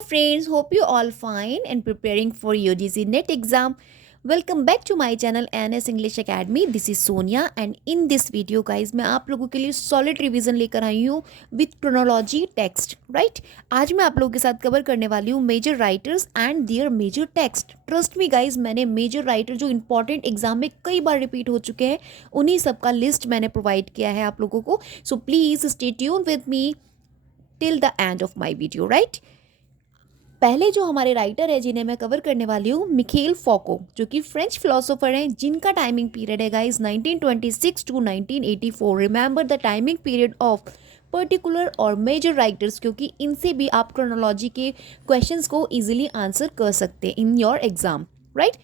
Friends, hope you all fine and preparing for UGC NET exam. Welcome back to my channel NS English Academy. This is Sonia and in this video guys मैं आप लोगों के लिए solid revision लेकर आई हूँ with chronology text right. आज मैं आप लोगों के साथ कवर करने वाली हूँ major writers and their major text. Trust me guys, मैंने मेजर राइटर जो इंपॉर्टेंट एग्जाम में कई बार रिपीट हो चुके हैं उन्हीं सब का लिस्ट मैंने प्रोवाइड किया है आप लोगों को। So please stay tune with me till the end of my video right. पहले जो हमारे राइटर है जिन्हें मैं कवर करने वाली हूँ मिखेल फोको, जो कि फ्रेंच फिलोसोफर हैं जिनका टाइमिंग पीरियड है guys 1926 to 1984। Remember the timing period of particular और मेजर राइटर्स, क्योंकि इनसे भी आप क्रोनोलॉजी के क्वेश्चंस को इजीली आंसर कर सकते हैं in your exam right.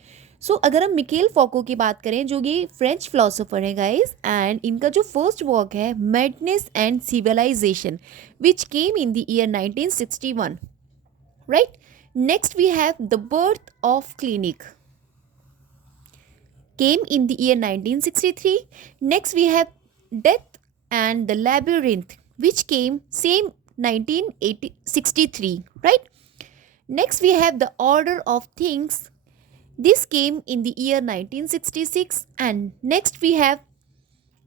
So अगर हम मिखेल फोको की बात करें जो ये फ्रेंच फिलोसोफर है गाइस, एंड इनका जो फर्स्ट वर्क है madness and civilization which came in the year 1961 right. Next we have the birth of clinic came in the year 1963. Next we have death and the labyrinth which came same 1963 right. Next we have the order of things, this came in the year 1966. And next we have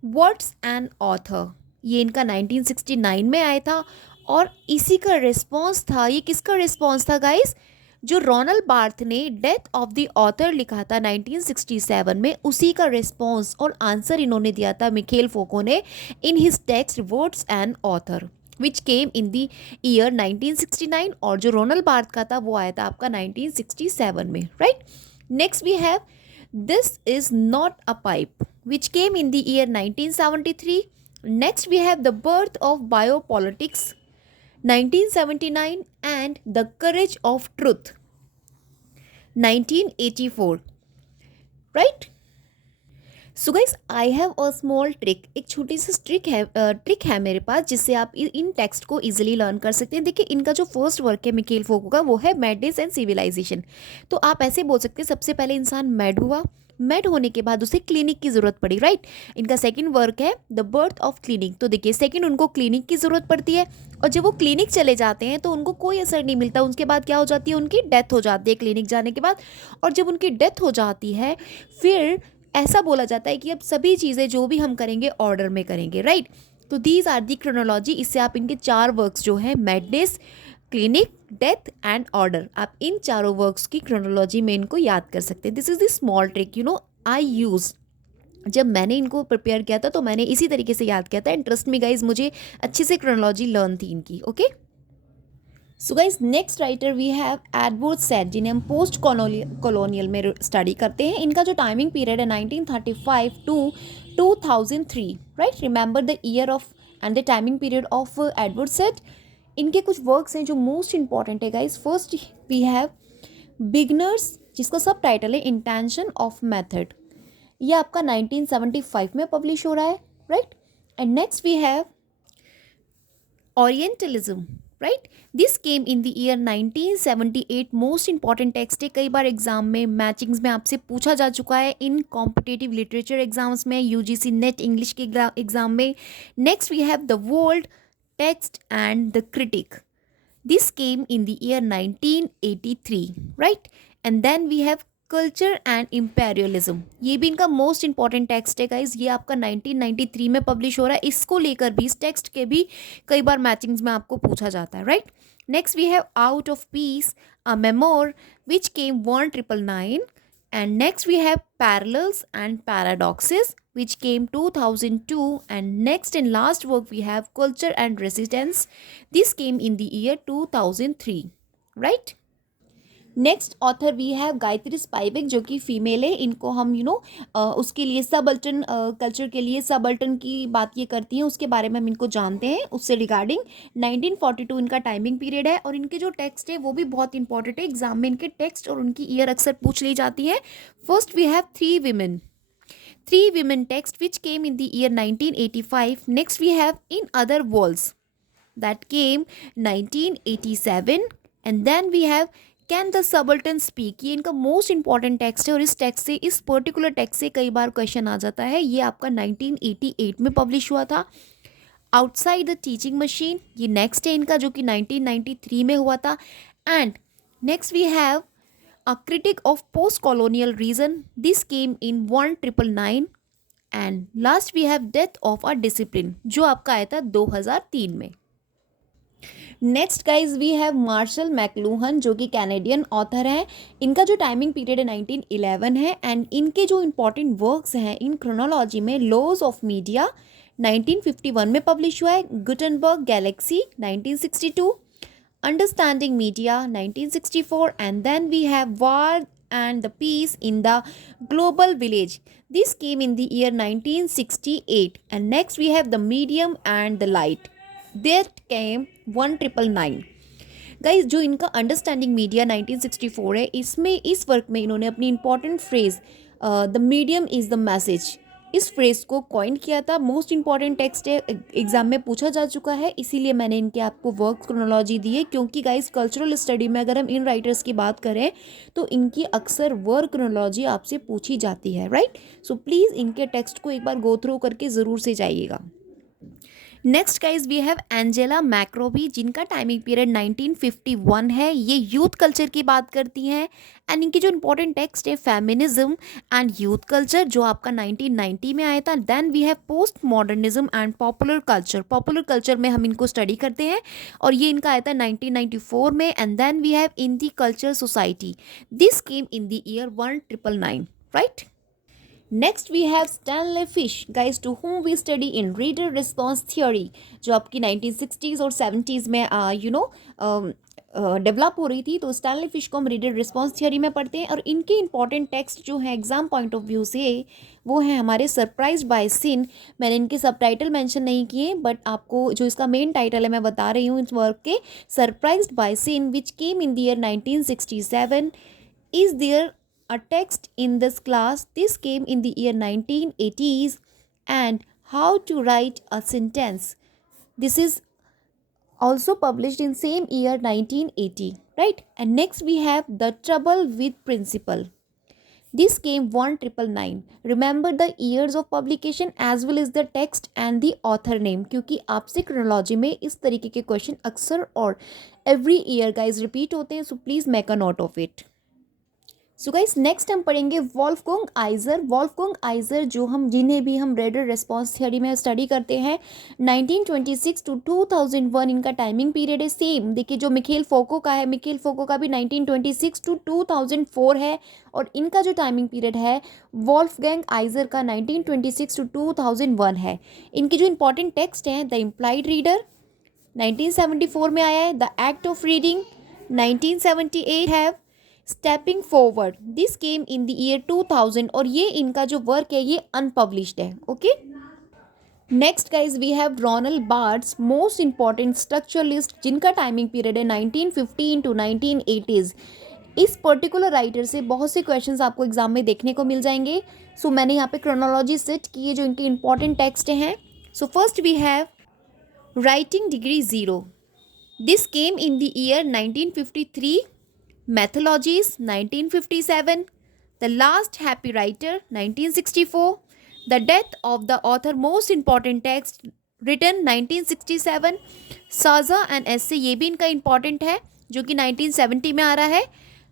what's an author, ये इनका 1969 में आया था और इसी का response था। ये किसका रिस्पॉन्स था गाइस? जो रोनाल्ड बार्थ ने डेथ ऑफ द ऑथर लिखा था 1967 में, उसी का रिस्पॉन्स और आंसर इन्होंने दिया था मिखेल फोको ने in his text words and author which came in the year 1969। और जो रोनाल्ड बार्थ का था वो आया था आपका 1967 में right. Next we have this is not a pipe which came in the year 1973। Next we have the birth of biopolitics 1979 and The Courage of Truth 1984 right. So guys I have a small trick, एक छोटी सी trick है मेरे पास जिससे आप इन text को इजीली लर्न कर सकते हैं। देखिए इनका जो फर्स्ट वर्क है मिखेल फोको का वो है मैडनेस एंड सिविलाइजेशन। तो आप ऐसे बोल सकते हैं सबसे पहले इंसान मैड हुआ, मैड होने के बाद उसे क्लिनिक की ज़रूरत पड़ी राइट। इनका सेकंड वर्क है द बर्थ ऑफ क्लिनिक। तो देखिए सेकंड उनको क्लिनिक की ज़रूरत पड़ती है और जब वो क्लिनिक चले जाते हैं तो उनको कोई असर नहीं मिलता। उसके बाद क्या हो जाती है, उनकी डेथ हो जाती है क्लिनिक जाने के बाद। और जब उनकी डेथ हो जाती है फिर ऐसा बोला जाता है कि अब सभी चीज़ें जो भी हम करेंगे ऑर्डर में करेंगे राइट। तो दीज आर दी क्रोनोलॉजी। इससे आप इनके चार वर्क्स जो है madness, clinic, death and order, आप इन चारों वर्क्स की क्रोनोलॉजी में इनको याद कर सकते हैं। This is the small trick I use. जब मैंने इनको प्रिपेयर किया था तो मैंने इसी तरीके से याद किया था एंड ट्रस्ट मी गाइज मुझे अच्छे से क्रोनोलॉजी लर्न थी इनकी okay. So guys next writer we have Edward Said, जिन्हें हम पोस्ट कॉलोनियल में स्टडी करते हैं। इनका जो टाइमिंग पीरियड है 1935 to 2003 right. Remember the year of and the timing period of Edward Said. इनके कुछ वर्क्स हैं जो मोस्ट इंपॉर्टेंट है guys. First we have beginners, जिसका सब टाइटल है इंटेंशन ऑफ मेथड, ये आपका 1975 में पब्लिश हो रहा है right. And next we have orientalism right, this came in the year 1978। Most important text है, कई बार एग्जाम में मैचिंग्स में आपसे पूछा जा चुका है इन कॉम्पिटेटिव लिटरेचर एग्जाम्स में, यूजीसी नेट इंग्लिश के एग्जाम में। Next we have the world text and the critic, this came in the year 1983 right. And then we have culture and imperialism, ये भी इनका मोस्ट इंपॉर्टेंट टेक्स्ट है guys. ये आपका 1993 में पब्लिश हो रहा है। इसको लेकर भी, इस टेक्स्ट के भी कई बार मैचिंग्स में आपको पूछा जाता है right. Next we have out of peace a memoir which came 1999। And next we have parallels and paradoxes which came 2002. And next and last work we have culture and resistance, this came in the year 2003 right. Next author we have Gayatri Spivak, जो कि female है। इनको हम उसके लिए subaltern culture के लिए subaltern की बात ये करती हैं, उसके बारे में हम इनको जानते हैं। उससे रिगार्डिंग 1942 इनका टाइमिंग पीरियड है और इनके जो टेक्स्ट है वो भी बहुत इंपॉर्टेंट है। एग्जाम में इनके टेक्स्ट और उनकी ईयर अक्सर पूछ ली जाती है। First we have three women text which came in the year 1985। Next we have in other worlds that came 1987। And then we have can the subaltern speak, ये इनका मोस्ट इंपॉर्टेंट टेक्स्ट है और इस टेक्स्ट से, इस particular text से कई बार question आ जाता है। ये आपका 1988 में पब्लिश हुआ था। आउटसाइड द टीचिंग मशीन, ये नेक्स्ट है इनका जो कि 1993 में हुआ था। And next we have a critic of post-colonial reason. This came in 1999. And last we have death of a discipline जो आपका आया था 2003 में. Next guys we have Marshall McLuhan जो कि कैनेडियन ऑथर हैं. इनका जो टाइमिंग पीरियड है 1911 है एंड इनके जो इंपॉर्टेंट वर्क्स हैं इन क्रोनोलॉजी में लॉज ऑफ मीडिया 1951 में पब्लिश हुआ है, Gutenberg galaxy 1962, understanding media 1964 and then we have war and the peace in the global village. This came in the year 1968. And next we have the medium and the light. That came 1999. Guys जो इनका understanding media 1964 है, इसमें इस work में इन्होंने अपनी important phrase the medium is the message, इस phrase को कॉइन किया था. मोस्ट इंपॉर्टेंट टेक्स्ट है, एग्जाम में पूछा जा चुका है, इसीलिए मैंने इनके आपको वर्क क्रोनोलॉजी दी है. क्योंकि गाइस कल्चरल स्टडी में अगर हम इन राइटर्स की बात करें तो इनकी अक्सर वर्क क्रोनोलॉजी आपसे पूछी जाती है, राइट. सो प्लीज़ इनके टेक्स्ट को एक बार गो थ्रू करके ज़रूर से जाइएगा. Next guys we have Angela McRobbie जिनका टाइमिंग पीरियड 1951 है. ये यूथ कल्चर की बात करती हैं एंड इनकी जो इंपॉर्टेंट टेक्स्ट है फेमिनिज्म एंड यूथ कल्चर जो आपका 1990 में आया था. Then we have post modernism and popular culture. Popular culture में हम इनको स्टडी करते हैं और ये इनका आया था 1994 में. And then we have in the culture society. This came in the year 1999, right. Next we have Stanley Fish guys to whom we study in reader response theory जो आपकी 1960s और 70s में डेवलप हो रही थी. तो Stanley fish को हम रीडर रिस्पॉन्स थियोरी में पढ़ते हैं और इनके इंपॉर्टेंट टेक्स्ट जो हैं एग्जाम पॉइंट ऑफ व्यू से वो हैं हमारे सरप्राइज्ड बाय सिन. मैंने इनके सब टाइटल मैंशन नहीं किए बट आपको जो इसका मेन टाइटल है मैं बता रही हूँ इस वर्क के. Surprised by sin which came in the year 1967. Is there a text in this class? This came in the year 1980s. And how to write a sentence. This is also published in same year 1980, right. And next we have the trouble with principle. This came 1999. Remember the years of publication as well as the text and the author name क्योंकि आपसे chronology में इस तरीके के question अक्सर और every year guys repeat होते हैं. So please make a note of it. So guys next हम पढ़ेंगे वॉल्फगैंग आइजर. वॉल्फगैंग आइजर जो हम जिन्हें भी हम रीडर रिस्पॉन्स थ्योरी में स्टडी करते हैं 1926 टू 2001 इनका टाइमिंग पीरियड है. सेम देखिए जो मिखेल फोको का है, मिखेल फोको का भी 1926 टू 2004 है और इनका जो टाइमिंग पीरियड है वॉल्फगैंग आइजर का 1926 टू 2001 है. इनके जो इंपॉर्टेंट टेक्स्ट हैं द इम्प्लाइड रीडर 1974 में आया है, द एक्ट ऑफ रीडिंग 1978 है, stepping forward this came in the year 2000 और ये इनका जो वर्क है ये अनपब्लिश्ड है. Okay. Next guys we have Ronald Barthes most important structuralist जिनका टाइमिंग पीरियड है 1915 टू 1980s. इस पर्टिकुलर राइटर से बहुत से क्वेश्चंस आपको एग्जाम में देखने को मिल जाएंगे. सो मैंने यहाँ पे क्रोनोलॉजी सेट की है जो इनके इंपॉर्टेंट टेक्स्ट हैं. So first we have writing degree zero. This came in the year 1953. Methodologies 1957, The Last Happy Writer 1964, The Death of the Author Most Important Text written 1967, Saja and ऐसे ये भी इनका important है जो कि 1970 में आ रहा है.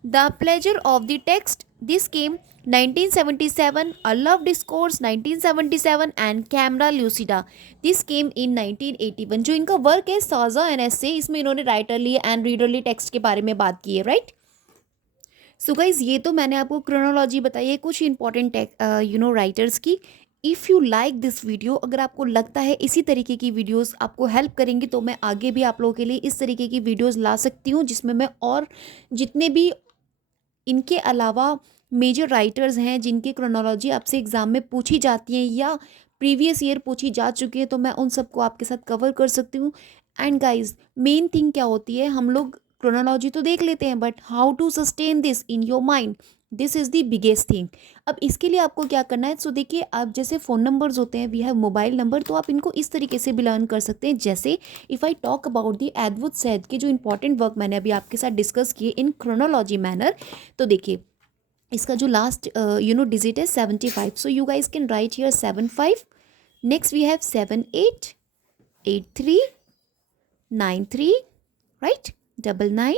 The pleasure of the text this came 1977, a love discourse 1977 and camera lucida this came in 1981. जो इनका वर्क है साजा एंड ऐसे इसमें इन्होंने राइटरली एंड रीडरली टेक्स्ट के बारे में बात की है, राइट. सो गाइज ये तो मैंने आपको क्रोनोलॉजी बताई है कुछ इंपॉर्टेंट राइटर्स की. If you like this video, अगर आपको लगता है इसी तरीके की वीडियोस आपको हेल्प करेंगी तो मैं आगे भी आप लोगों के लिए इस तरीके की वीडियोस ला सकती हूँ जिसमें मैं और जितने भी इनके अलावा मेजर राइटर्स हैं जिनकी क्रोनोलॉजी आपसे एग्ज़ाम में पूछी जाती है या प्रीवियस ईयर पूछी जा चुकी है तो मैं उन सबको आपके साथ कवर कर सकती हूँ. एंड गाइज मेन थिंग क्या होती है, हम लोग क्रोनोलॉजी तो देख लेते हैं but how to sustain this in your mind, this is the biggest thing. अब इसके लिए आपको क्या करना है. सो देखिए आप जैसे फ़ोन नंबर्स होते हैं वी हैव मोबाइल नंबर, तो आप इनको इस तरीके से भी लर्न कर सकते हैं. जैसे if I talk about the एडवुड सैद के जो इंपॉर्टेंट वर्क मैंने अभी आपके साथ डिस्कस किए इन क्रोनोलॉजी मैनर, तो देखिए इसका जो लास्ट डिजिट है 75. So you guys can write here 75. Next we have 78, 83, 93, right, 99,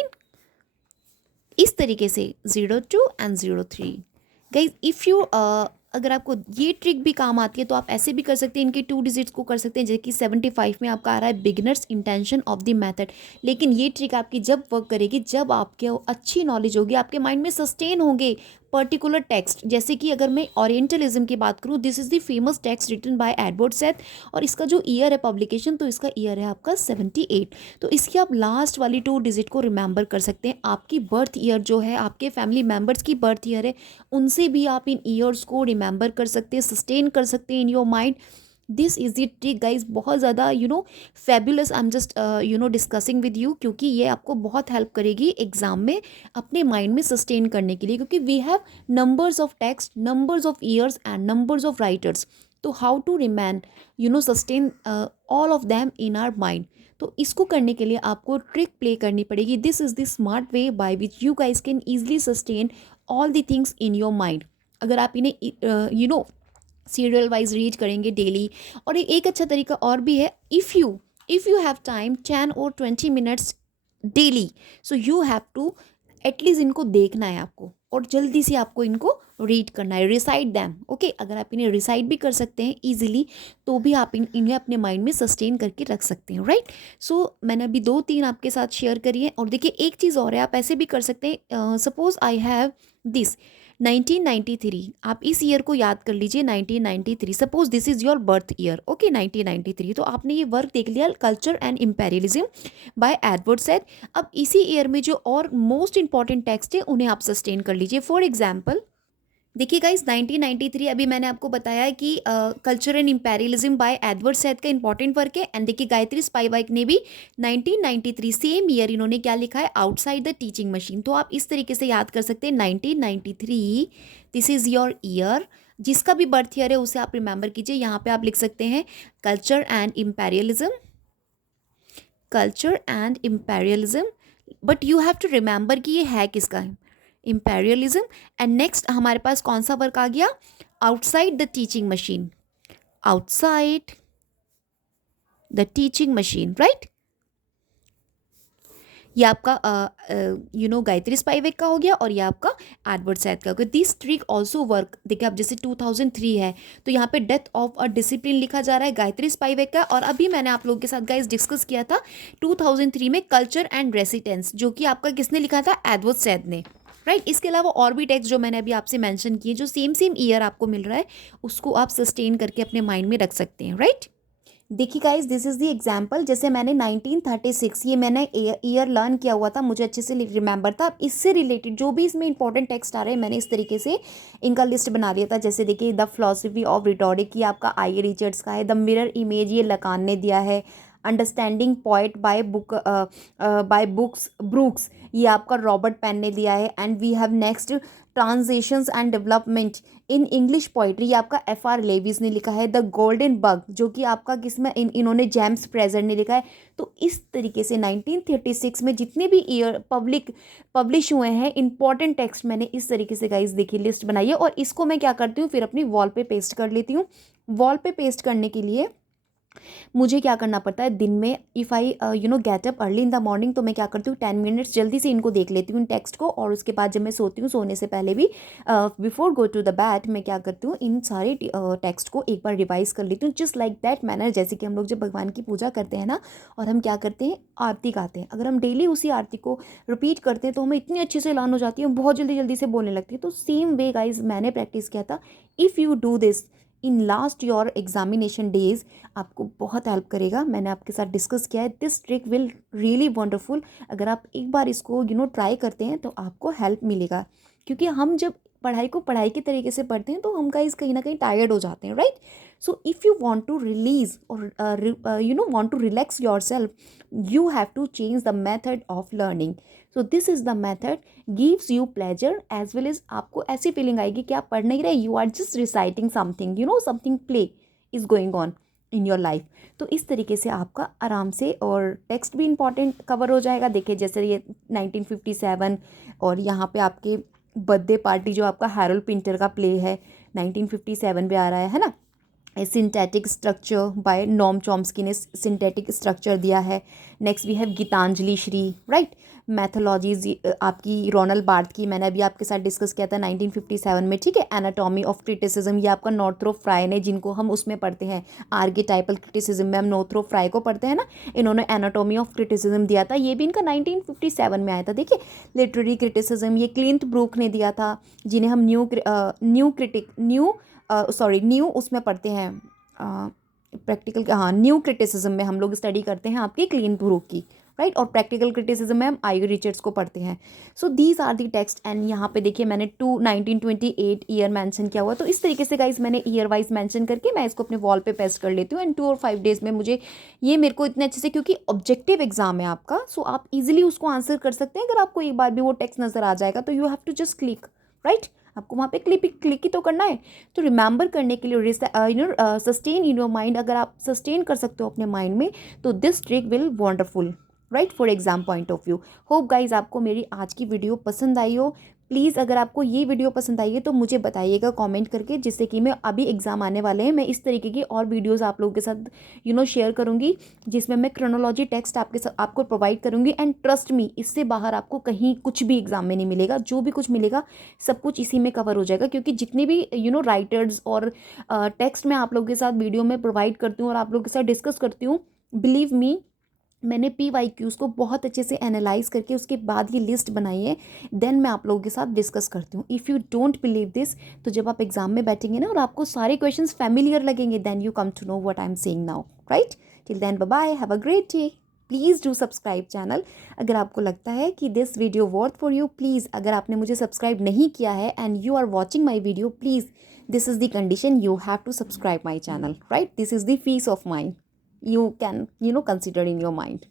इस तरीके से 02 एंड 03। गाइज इफ़ यू अगर आपको ये ट्रिक भी काम आती है तो आप ऐसे भी कर सकते हैं, इनके 2 डिजिट्स को कर सकते हैं, जैसे कि 75 में आपका आ रहा है beginners intention of the method. लेकिन ये ट्रिक आपकी जब वर्क करेगी जब आपके अच्छी नॉलेज होगी, आपके माइंड में सस्टेन होंगे पर्टिकुलर टेक्स्ट। जैसे कि अगर मैं ओरिएंटलिज्म की बात करूँ, this is the famous text written by Edward Said, और इसका जो ईयर है पब्लिकेशन, तो इसका ईयर है आपका 78। तो इसकी आप लास्ट वाली 2 डिजिट को रिमेंबर कर सकते हैं। आपकी बर्थ ईयर जो है, आपके फैमिली मेम्बर्स की बर्थ ईयर है, उनसे भी आप इन ईयर्स को रिमेंबर कर सकते हैं, सस्टेन कर सकते हैं in your mind. This is the trick guys, बहुत ज़्यादा fabulous. I am just discussing with you, क्योंकि ये आपको बहुत हेल्प करेगी एग्जाम में अपने माइंड में सस्टेन करने के लिए, क्योंकि we have numbers of text, numbers of years and numbers of writers. तो how to remain sustain all of them in our mind. तो इसको करने के लिए आपको ट्रिक प्ले करनी पड़ेगी। This is the smart way by which you guys can easily sustain all the things in your mind. अगर आप इन्हें सीरियल वाइज रीड करेंगे डेली। और एक अच्छा तरीका और भी है, इफ़ यू हैव टाइम 10 और 20 minutes daily, so you have to at least इनको देखना है आपको, और जल्दी से आपको इनको रीड करना है, रिसाइट दैम। ओके, अगर आप इन्हें रिसाइट भी कर सकते हैं ईजिली, तो भी आप इन्हें अपने माइंड में सस्टेन करके रख सकते हैं, राइट। सो मैंने अभी 2-3 आपके साथ शेयर करी है। और देखिए एक चीज़ और है, आप ऐसे भी कर सकते हैं। सपोज आई हैव दिस 1993, आप इस ईयर को याद कर लीजिए 1993। Suppose this is your birth year, okay 1993। तो आपने ये वर्क देख लिया, culture and imperialism bye Edward said. अब इसी ईयर में जो और मोस्ट इंपॉर्टेंट टेक्स्ट है उन्हें आप सस्टेन कर लीजिए। फॉर एग्जाम्पल देखिए गाइस, 1993 अभी मैंने आपको बताया है कि culture and imperialism bye Edward said का इंपॉर्टेंट वर्क है। एंड देखिए गायत्री स्पाइवाक ने भी 1993 सेम ईयर इन्होंने क्या लिखा है, आउटसाइड द टीचिंग मशीन। तो आप इस तरीके से याद कर सकते हैं 1993, दिस इज योर ईयर। जिसका भी बर्थ ईयर है उसे आप रिमेंबर कीजिए। यहाँ पे आप लिख सकते हैं culture and imperialism, culture and imperialism. But you have to remember कि ये है किसका है, इम्पेरियलिज्म। एंड नेक्स्ट हमारे पास कौन सा वर्क आ गया, outside the teaching machine, outside the teaching machine, right. ये आपका गायत्री स्पाइवेक का हो गया, और ये आपका एडवर्ड सेड का हो गया। This trick also work. देखिए अब जैसे 2003 है तो यहाँ पे डेथ ऑफ अ डिसिप्लिन लिखा जा रहा है गायत्री स्पाइवेक का। और अभी मैंने आप लोगों के साथ गाइस डिस्कस किया था 2003 में कल्चर एंड रेसिडेंस, जो कि आपका किसने लिखा था, एडवर्ड सेड ने, राइट। इसके अलावा और भी टेक्स्ट जो मैंने अभी आपसे मेंशन किए, जो सेम सेम ईयर आपको मिल रहा है, उसको आप सस्टेन करके अपने माइंड में रख सकते हैं, राइट। देखिए guys, this is the example. जैसे मैंने 1936 ये मैंने ईयर लर्न किया हुआ था, मुझे अच्छे से रिमेंबर था। अब इससे रिलेटेड जो भी इसमें इंपॉर्टेंट टेक्स्ट आ रहे हैं, मैंने इस तरीके से इनका लिस्ट बना लिया था। जैसे देखिए द फिलोसफी ऑफ रिटोरिक, ये आपका आई रिचर्ड्स का है। द मिरर इमेज, ये लकान ने दिया है। Understanding poet by books Brooks, ये आपका रॉबर्ट पेन ने दिया है। And we have next transitions and development in English poetry, ये आपका FR लेविस ने लिखा है। द गोल्डन बग, जो कि आपका किसमें इन्होंने जेम्स फ्रेजर ने लिखा है। तो इस तरीके से 1936 में जितने भी ईयर पब्लिश हुए हैं इंपॉर्टेंट टेक्स्ट, मैंने इस तरीके से गाइस देखिए लिस्ट बनाई है। और इसको मैं क्या करती हूँ, फिर अपनी वॉल पे पेस्ट कर लेती हूँ। वॉल पे पेस्ट करने के लिए मुझे क्या करना पड़ता है, दिन में if I get up early in the morning, तो मैं क्या करती हूँ 10 मिनट्स जल्दी से इनको देख लेती हूँ इन टेक्स्ट को। और उसके बाद जब मैं सोती हूँ, सोने से पहले भी before go to the bed, मैं क्या करती हूँ, इन सारे टेक्स्ट को एक बार रिवाइज कर लेती हूँ। जस्ट लाइक दैट मैनर, जैसे कि हम लोग जब भगवान की पूजा करते हैं ना, और हम क्या करते हैं, आरती गाते हैं। अगर हम डेली उसी आरती को रिपीट करते हैं तो हमें इतनी अच्छे से लान हो जाती है, बहुत जल्दी जल्दी से बोलने लगती है। तो सेम वे गाइज मैंने प्रैक्टिस किया था। If you do this in last your examination days, आपको बहुत हेल्प करेगा। मैंने आपके साथ डिस्कस किया है, this trick will really wonderful. अगर आप एक बार इसको ट्राई करते हैं तो आपको हेल्प मिलेगा। क्योंकि हम जब पढ़ाई को पढ़ाई के तरीके से पढ़ते हैं तो हम गाइस कहीं ना कहीं टायर्ड हो जाते हैं, right. So if you want to release और want to relax your self, you have to change the method of learning. So this is the method gives you pleasure as well as आपको ऐसी feeling आएगी कि आप पढ़ नहीं रहे, you are just reciting something, something play is going on in your life. तो इस तरीके से आपका आराम से और टेक्स्ट भी इंपॉर्टेंट कवर हो जाएगा। देखिए जैसे ये 1957, और यहाँ पे आपके बर्थडे पार्टी जो आपका हैरोल्ड पिंटर का प्ले है 1957 पे आ रहा है ना। Synthetic structure by Noam Chomsky ने सिंथेटिक स्ट्रक्चर दिया है। Next we have Gitanjali Shree, right. Mythologies आपकी रोनल बार्थ की मैंने अभी आपके साथ डिस्कस किया था 1957 में, ठीक है। एनाटॉमी ऑफ क्रिटिसिज्म, ये आपका नॉर्थरोप फ्राई ने, जिनको हम उसमें पढ़ते हैं आर्केटाइपल क्रिटिसिज्म में हम नॉर्थरोप फ्राई को पढ़ते हैं ना, इन्होंने एनाटॉमी ऑफ क्रिटिसिज्म दिया था, ये भी इनका 1957 में आया था। देखिए लिटरेरी क्रिटिसिज्म ये क्लिंट ब्रूक ने दिया था, जिन्हें हम न्यू उसमें पढ़ते हैं प्रैक्टिकल, हाँ न्यू क्रिटिसिज्म में हम लोग स्टडी करते हैं आपकी क्लिंट ब्रूक की, राइट। और प्रैक्टिकल क्रिटिसिज्म में हम आई रिचर्ड्स को पढ़ते हैं। So these are the text. And यहाँ पे देखिए मैंने 1928 ईयर मेंशन किया हुआ, तो इस तरीके से गाइस मैंने ईयर वाइज मेंशन करके मैं इसको अपने वॉल पे पेस्ट कर लेती हूँ। एंड 2 और 5 डेज में मुझे ये मेरे को इतने अच्छे से, क्योंकि ऑब्जेक्टिव एग्जाम है आपका, सो आप इजिली उसको आंसर कर सकते हैं। अगर आपको एक बार भी वो टेक्स्ट नजर आ जाएगा तो you have to just click, right. आपको वहाँ पे क्लिक ही तो करना है। तो रिमेंबर करने के लिए सस्टेन इन योर माइंड, अगर आप सस्टेन कर सकते हो अपने माइंड में, तो this trick will wonderful, right, for exam point of view. Hope guys आपको मेरी आज की वीडियो पसंद आई हो। प्लीज़ अगर आपको ये वीडियो पसंद आई है तो मुझे बताइएगा कमेंट करके, जिससे कि मैं अभी एग्ज़ाम आने वाले हैं, मैं इस तरीके की और वीडियोस आप लोगों के साथ शेयर करूँगी, जिसमें मैं क्रोनोलॉजी टेक्स्ट आपके साथ आपको प्रोवाइड करूँगी। एंड ट्रस्ट मी, इससे बाहर आपको कहीं कुछ भी एग्जाम में नहीं मिलेगा। जो भी कुछ मिलेगा सब कुछ इसी में कवर हो जाएगा, क्योंकि जितने भी राइटर्स और टेक्स्ट मैं आप लोगों के साथ वीडियो में प्रोवाइड करती हूँ और आप लोगों के साथ डिस्कस करती हूँ, बिलीव मी, मैंने PYQs को बहुत अच्छे से एनालाइज करके उसके बाद ये लिस्ट बनाई है, देन मैं आप लोगों के साथ डिस्कस करती हूँ। If you don't believe this, तो जब आप एग्जाम में बैठेंगे ना और आपको सारे क्वेश्चंस फैमिलियर लगेंगे, then you come to know what I am saying now, right. Till then bye bye, have a great day. Please do subscribe channel अगर आपको लगता है कि this video worth for you. Please अगर आपने मुझे सब्सक्राइब नहीं किया है and you are watching my video, please this is the condition, you have to subscribe my channel, right? This is the fees of mine you can consider in your mind.